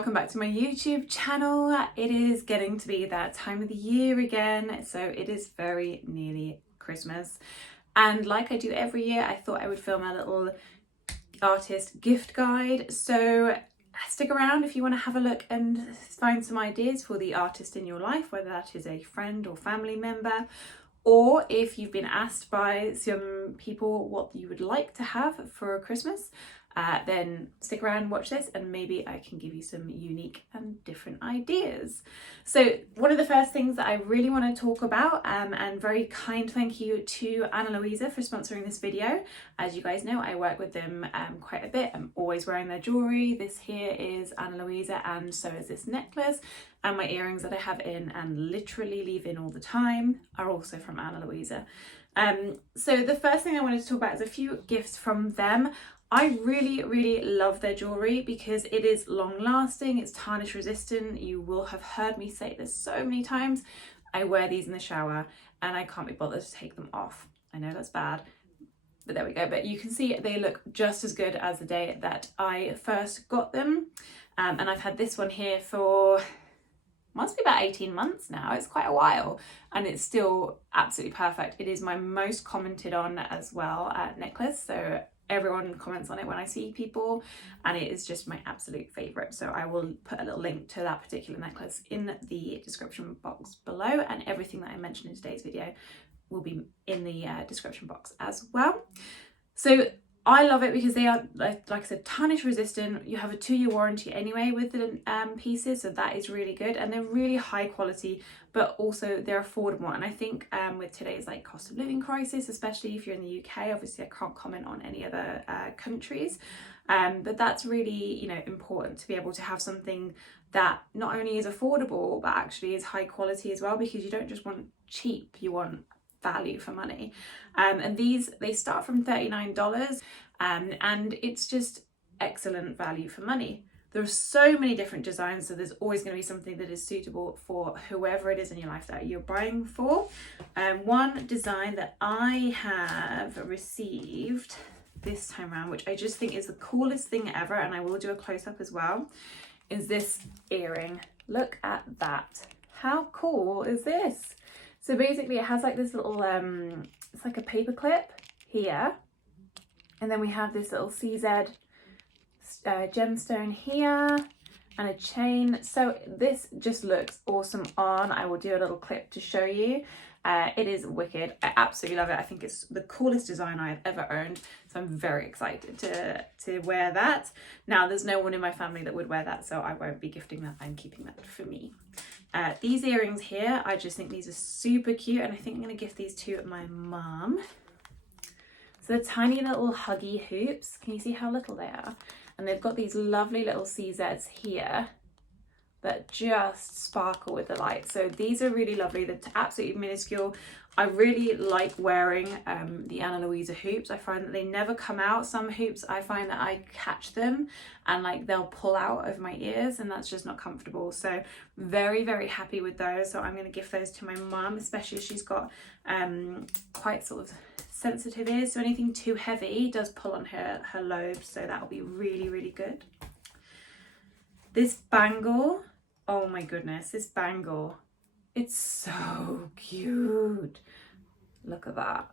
welcome back to my YouTube channel. It is getting to be that time of the year again, so it is very nearly Christmas. And like I do every year, I thought I would film a little artist gift guide. So stick around if you want to have a look and find some ideas for the artist in your life, whether that is a friend or family member, or if you've been asked by some people what you would like to have for Christmas. Then stick around, watch this, and maybe I can give you some unique and different ideas. So one of the first things that I really want to talk about, and very kind thank you to Ana Luisa for sponsoring this video. As you guys know, I work with them quite a bit. I'm always wearing their jewellery. This here is Ana Luisa, and so is this necklace. And my earrings that I have in and literally leave in all the time are also from Ana Luisa. So the first thing I wanted to talk about is a few gifts from them. I really love their jewellery because it is long lasting, it's tarnish resistant. You will have heard me say this so many times. I wear these in the shower and I can't be bothered to take them off. I know that's bad, but there we go. But you can see they look just as good as the day that I first got them. And I've had this one here for, must be about 18 months now. It's quite a while and it's still absolutely perfect. It is my most commented on as well necklace. So everyone comments on it when I see people, and it is just my absolute favourite. So I will put a little link to that particular necklace in the description box below, and everything that I mentioned in today's video will be in the description box as well. So I love it because they are, like I said, tarnish resistant. You have a 2-year warranty anyway with the pieces, so that is really good, and they're really high quality, but also they're affordable. And I think with today's like cost of living crisis, especially if you're in the UK, obviously I can't comment on any other countries, but that's really, you know, important to be able to have something that not only is affordable but actually is high quality as well, because you don't just want cheap, you want value for money. And these, they start from $39, and it's just excellent value for money. There are so many different designs, so there's always going to be something that is suitable for whoever it is in your life that you're buying for. One design that I have received this time around, which I just think is the coolest thing ever, and I will do a close-up as well, is this earring. Look at that. How cool is this? So basically it has like this little, it's like a paper clip here. And then we have this little CZ gemstone here and a chain. So this just looks awesome on. I will do a little clip to show you. It is wicked. I absolutely love it. I think it's the coolest design I've ever owned. So I'm very excited to wear that. Now there's no one in my family that would wear that, so I won't be gifting that. I'm keeping that for me. These earrings here, I just think these are super cute, and I think I'm going to gift these to my mum. So they're tiny little huggy hoops. Can you see how little they are? And they've got these lovely little CZs here that just sparkle with the light. So these are really lovely. They're absolutely minuscule. I really like wearing the Ana Luisa hoops. I find that they never come out. Some hoops, I find that I catch them and like they'll pull out of my ears, and that's just not comfortable. So very happy with those. So I'm going to gift those to my mum, especially as she's got quite sort of sensitive ears. So anything too heavy does pull on her lobes. So that'll be really good. This bangle, oh my goodness, this bangle. It's so cute. Look at that.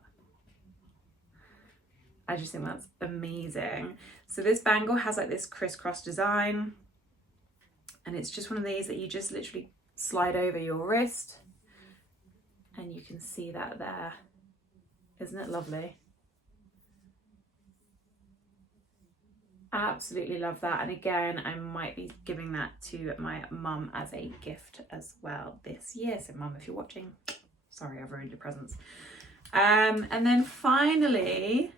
I just think that's amazing. So this bangle has like this crisscross design, and it's just one of these that you just literally slide over your wrist, and you can see that there. Isn't it lovely? Absolutely love that. And again, I might be giving that to my mum as a gift as well this year. So mum, if you're watching, sorry I've ruined your presents. And then finally,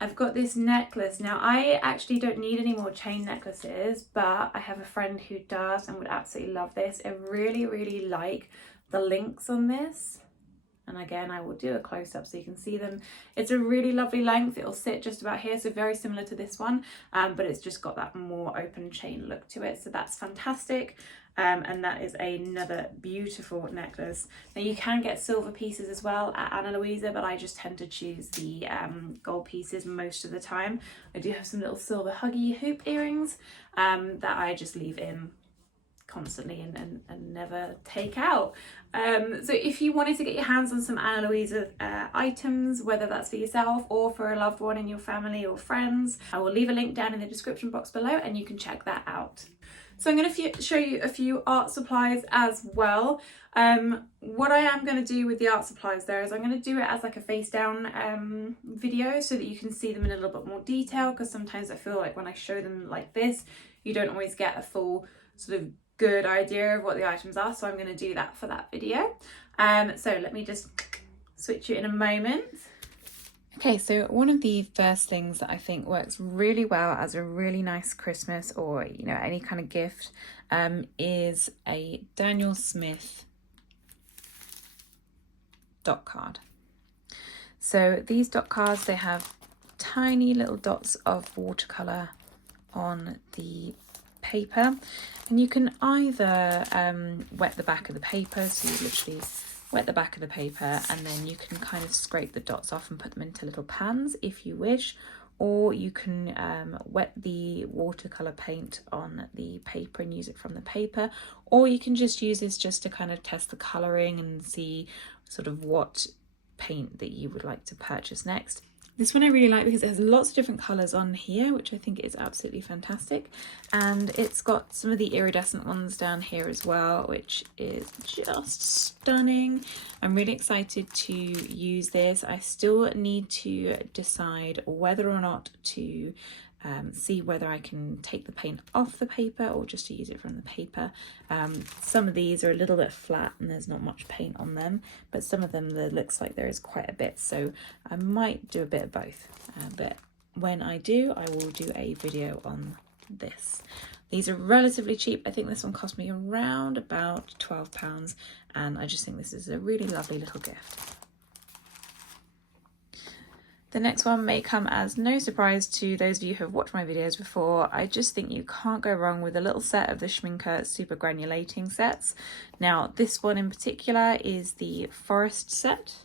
I've got this necklace. Now I actually don't need any more chain necklaces, but I have a friend who does and would absolutely love this. I really like the links on this. And again, I will do a close-up so you can see them. It's a really lovely length. It'll sit just about here, so very similar to this one, but it's just got that more open chain look to it. So that's fantastic. and that is another beautiful necklace. Now you can get silver pieces as well at Ana Luisa, but I just tend to choose the gold pieces most of the time. I do have some little silver huggy hoop earrings that I just leave in constantly and never take out. So if you wanted to get your hands on some Ana Luisa items, whether that's for yourself or for a loved one in your family or friends, I will leave a link down in the description box below and you can check that out. So I'm going to show you a few art supplies as well. What I am going to do with the art supplies there is I'm going to do it as like a face down video so that you can see them in a little bit more detail, because sometimes I feel like when I show them like this, you don't always get a full sort of good idea of what the items are. So I'm going to do that for that video. So let me just switch you in a moment. Okay, so one of the first things that I think works really well as a really nice Christmas or, you know, any kind of gift is a Daniel Smith dot card. So these dot cards, they have tiny little dots of watercolour on the paper, and you can either wet the back of the paper, so you literally wet the back of the paper and then you can kind of scrape the dots off and put them into little pans if you wish, or you can wet the watercolor paint on the paper and use it from the paper, or you can just use this just to kind of test the coloring and see sort of what paint that you would like to purchase next. This one I really like because it has lots of different colours on here, which I think is absolutely fantastic. And it's got some of the iridescent ones down here as well, which is just stunning. I'm really excited to use this. I still need to decide whether or not to see whether I can take the paint off the paper or just to use it from the paper. Some of these are a little bit flat and there's not much paint on them, but some of them there looks like there is quite a bit, so I might do a bit of both. But when I do, I will do a video on this. These are relatively cheap. I think this one cost me around about £12, and I just think this is a really lovely little gift. The next one may come as no surprise to those of you who have watched my videos before. I just think you can't go wrong with a little set of the Schminker Super Granulating sets. Now, this one in particular is the Forest set.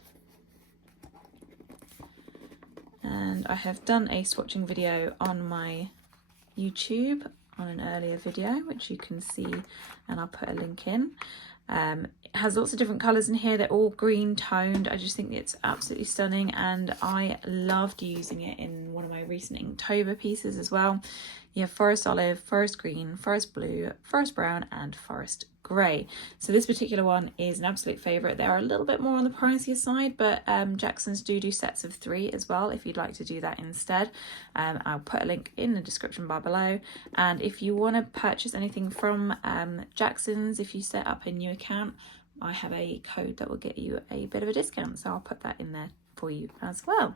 And I have done a swatching video on my YouTube on an earlier video, which you can see, and I'll put a link in. It has lots of different colours in here. They're all green toned. I just think it's absolutely stunning, and I loved using it in one of my recent Inktober pieces as well. You have Forest Olive, Forest Green, Forest Blue, Forest Brown and Forest Grey. So this particular one is an absolute favourite. They are a little bit more on the pricier side, but Jackson's do sets of 3 as well if you'd like to do that instead. I'll put a link in the description bar below, and if you want to purchase anything from Jackson's, if you set up a new account, I have a code that will get you a bit of a discount, so I'll put that in there for you as well.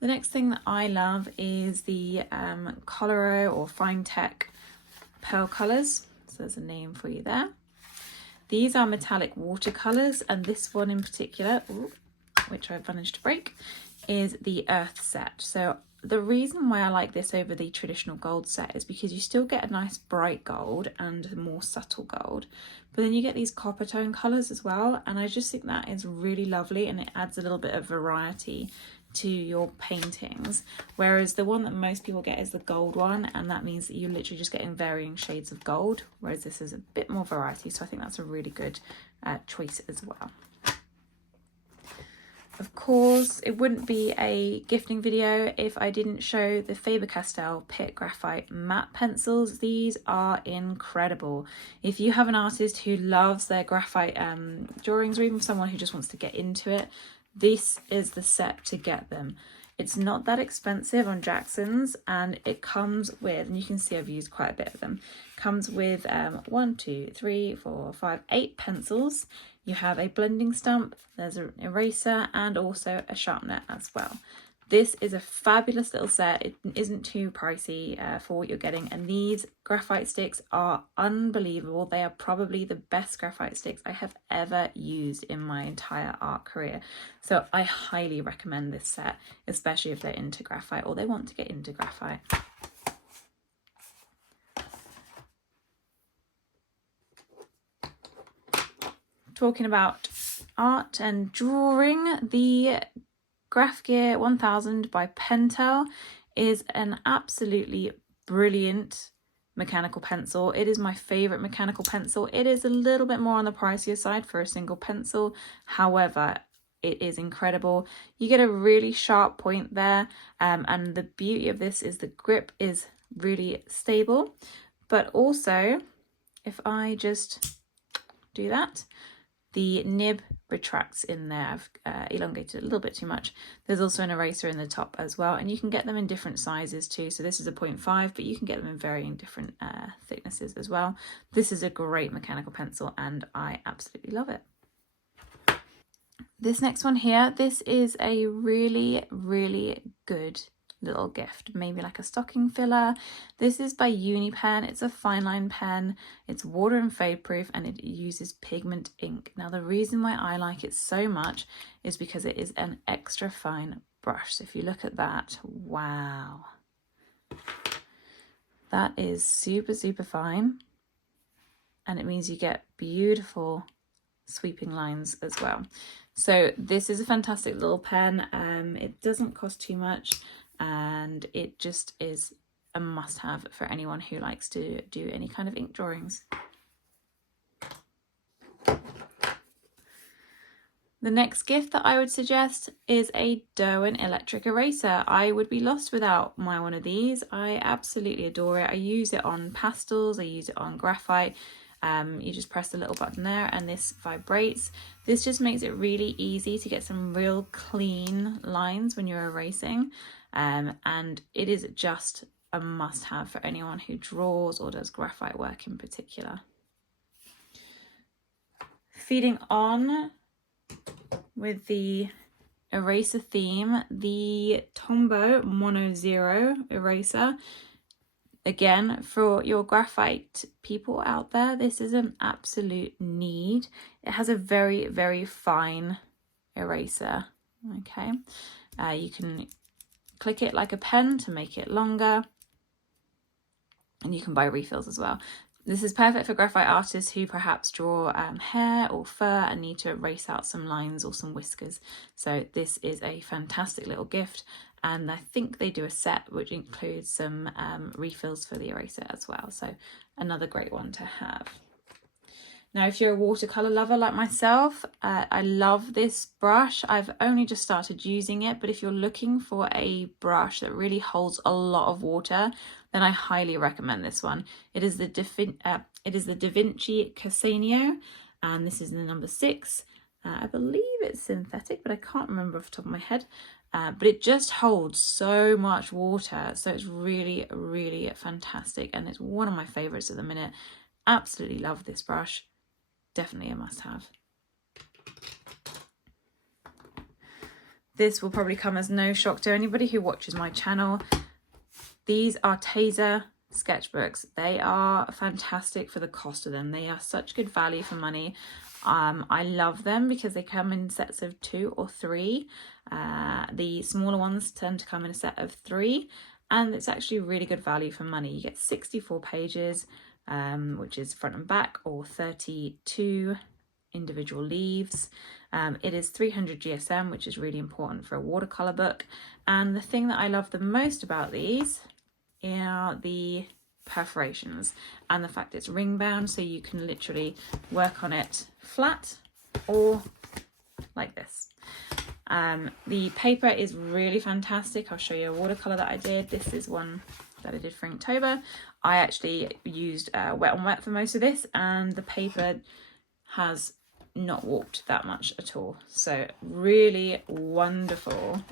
The next thing that I love is the Coloro or Fine Tech Pearl Colours. So there's a name for you there. These are metallic watercolours, and this one in particular, which I've managed to break, is the Earth set. So the reason why I like this over the traditional gold set is because you still get a nice bright gold and more subtle gold, but then you get these copper tone colours as well, and I just think that is really lovely, and it adds a little bit of variety to your paintings, whereas the one that most people get is the gold one, and that means that you're literally just getting varying shades of gold, whereas this is a bit more variety, so I think that's a really good choice as well. Of course, it wouldn't be a gifting video if I didn't show the Faber Castell Pit Graphite matte pencils. These are incredible. If you have an artist who loves their graphite drawings, or even someone who just wants to get into it, this is the set to get them. It's not that expensive on Jackson's, and it comes with, and you can see I've used quite a bit of them, comes with 1, 2, 3, 4, 5, 8 pencils. You have a blending stump, there's an eraser, and also a sharpener as well. This is a fabulous little set. It isn't too pricey for what you're getting, and these graphite sticks are unbelievable. They are probably the best graphite sticks I have ever used in my entire art career. So I highly recommend this set, especially if they're into graphite or they want to get into graphite. talking about art and drawing, the Graph Gear 1000 by Pentel is an absolutely brilliant mechanical pencil. It is my favorite mechanical pencil. It is a little bit more on the pricier side for a single pencil. However, it is incredible. You get a really sharp point there, and the beauty of this is the grip is really stable. But also, if I just do that, the nib retracts in there. I've elongated it a little bit too much. There's also an eraser in the top as well, and you can get them in different sizes too. So this is a 0.5, but you can get them in varying different thicknesses as well. This is a great mechanical pencil and I absolutely love it. This next one here, this is a really, really good little gift, maybe like a stocking filler. This is by Unipen. It's a fine line pen. It's water and fade proof, and it uses pigment ink. Now the reason why I like it so much is because it is an extra fine brush. So if you look at that, wow, that is super, super fine, and it means you get beautiful sweeping lines as well. So this is a fantastic little pen. It doesn't cost too much, and it just is a must-have for anyone who likes to do any kind of ink drawings. The next gift that I would suggest is a Derwent electric eraser. I would be lost without my one of these. I absolutely adore it. I use it on pastels, I use it on graphite. You just press the little button there and this vibrates. This just makes it really easy to get some real clean lines when you're erasing, and it is just a must-have for anyone who draws or does graphite work in particular. Feeding on with the eraser theme, the Tombow Mono Zero eraser. Again, for your graphite people out there, this is an absolute need. It has a very, very fine eraser, okay? You can click it like a pen to make it longer, and you can buy refills as well. This is perfect for graphite artists who perhaps draw hair or fur and need to erase out some lines or some whiskers. So this is a fantastic little gift. And I think they do a set which includes some refills for the eraser as well. So another great one to have. Now, if you're a watercolor lover like myself, I love this brush. I've only just started using it, but if you're looking for a brush that really holds a lot of water, then I highly recommend this one. It is the Da Vinci Cassino, and this is the number 6. I believe it's synthetic, but I can't remember off the top of my head. But it just holds so much water, so it's really, really fantastic, and it's one of my favorites at the minute. Absolutely love this brush. Definitely a must-have. This will probably come as no shock to anybody who watches my channel. These Arteza sketchbooks. They are fantastic for the cost of them. They are such good value for money. I love them because they come in sets of 2 or 3. The smaller ones tend to come in a set of 3, and it's actually really good value for money. You get 64 pages, which is front and back, or 32 individual leaves. It is 300 GSM, which is really important for a watercolor book. And the thing that I love the most about these are the perforations and the fact it's ring bound, so you can literally work on it flat or like this. The paper is really fantastic. I'll show you a watercolor that I did. This is one that I did for Inktober. I actually used wet on wet for most of this, and the paper has not warped that much at all. So really wonderful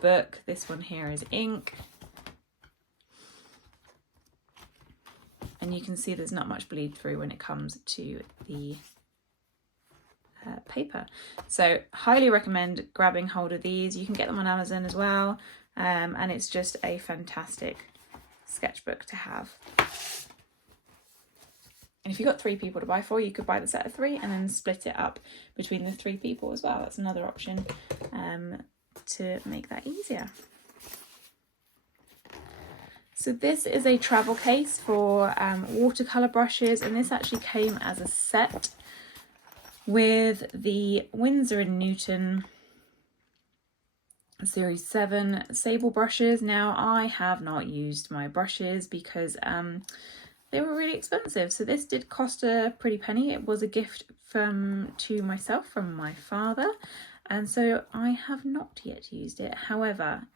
book. This one here is ink, and you can see there's not much bleed through when it comes to the paper. So highly recommend grabbing hold of these. You can get them on Amazon as well, and it's just a fantastic sketchbook to have. And if you've got 3 people to buy for, you could buy the set of 3 and then split it up between the 3 people as well. That's another option to make that easier. So this is a travel case for watercolor brushes, and this actually came as a set with the Winsor & Newton Series 7 sable brushes. Now, I have not used my brushes because they were really expensive. So this did cost a pretty penny. It was a gift to myself from my father. And so I have not yet used it. However,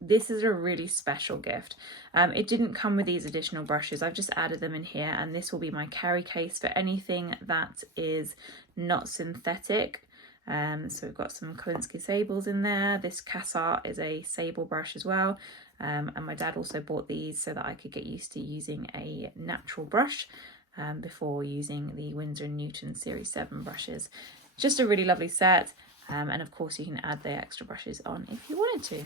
this is a really special gift. It didn't come with these additional brushes. I've just added them in here, and this will be my carry case for anything that is not synthetic. So we've got some Kolinsky sables in there. This Cassart is a sable brush as well. And my dad also bought these so that I could get used to using a natural brush before using the Winsor & Newton Series 7 brushes. Just a really lovely set. And of course you can add the extra brushes on if you wanted to.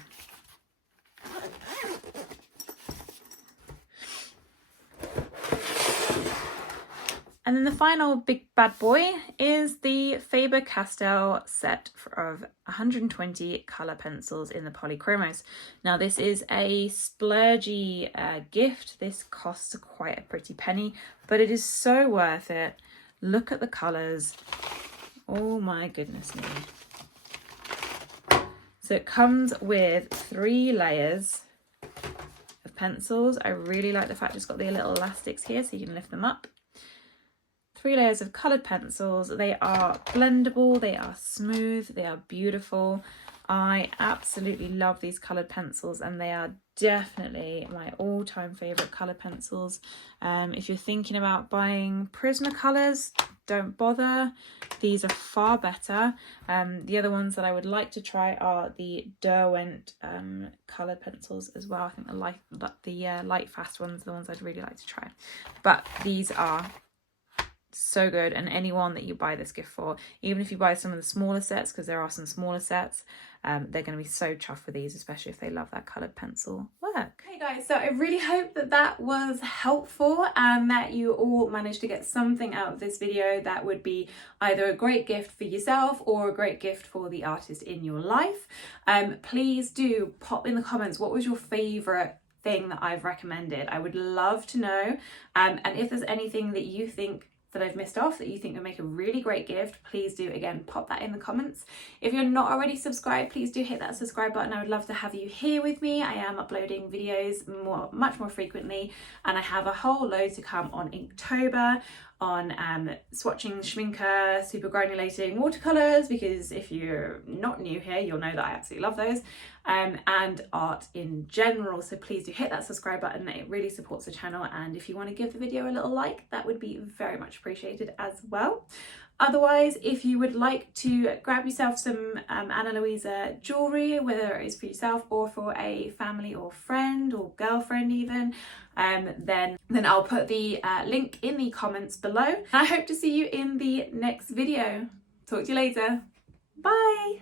And then the final big bad boy is the Faber Castell set of 120 colour pencils in the polychromos. Now this is a splurgy gift. This costs quite a pretty penny, but it is so worth it. Look at the colours. Oh my goodness me. So it comes with 3 layers of pencils. I really like the fact it's got the little elastics here so you can lift them up. 3 layers of coloured pencils. They are blendable, they are smooth, they are beautiful. I absolutely love these coloured pencils, and they are definitely my all-time favourite colour pencils. If you're thinking about buying Prismacolors, don't bother. These are far better. The other ones that I would like to try are the Derwent coloured pencils as well. I think the light fast ones are the ones I'd really like to try. But these are so good, and anyone that you buy this gift for, even if you buy some of the smaller sets, because there are some smaller sets, they're going to be so chuffed with these, especially if they love that coloured pencil work. Hey guys, so I really hope that that was helpful and that you all managed to get something out of this video that would be either a great gift for yourself or a great gift for the artist in your life. Please do pop in the comments, what was your favourite thing that I've recommended? I would love to know. And if there's anything that you think that I've missed off that you think would make a really great gift, please do, again, pop that in the comments. If you're not already subscribed, please do hit that subscribe button. I would love to have you here with me. I am uploading videos much more frequently, and I have a whole load to come on Inktober, on swatching, schminker, super granulating watercolours, because if you're not new here, you'll know that I absolutely love those, and art in general. So please do hit that subscribe button. It really supports the channel, and if you want to give the video a little like, that would be very much appreciated as well. Otherwise, if you would like to grab yourself some Ana Luisa jewellery, whether it is for yourself or for a family or friend or girlfriend even, then I'll put the link in the comments below. I hope to see you in the next video. Talk to you later. Bye!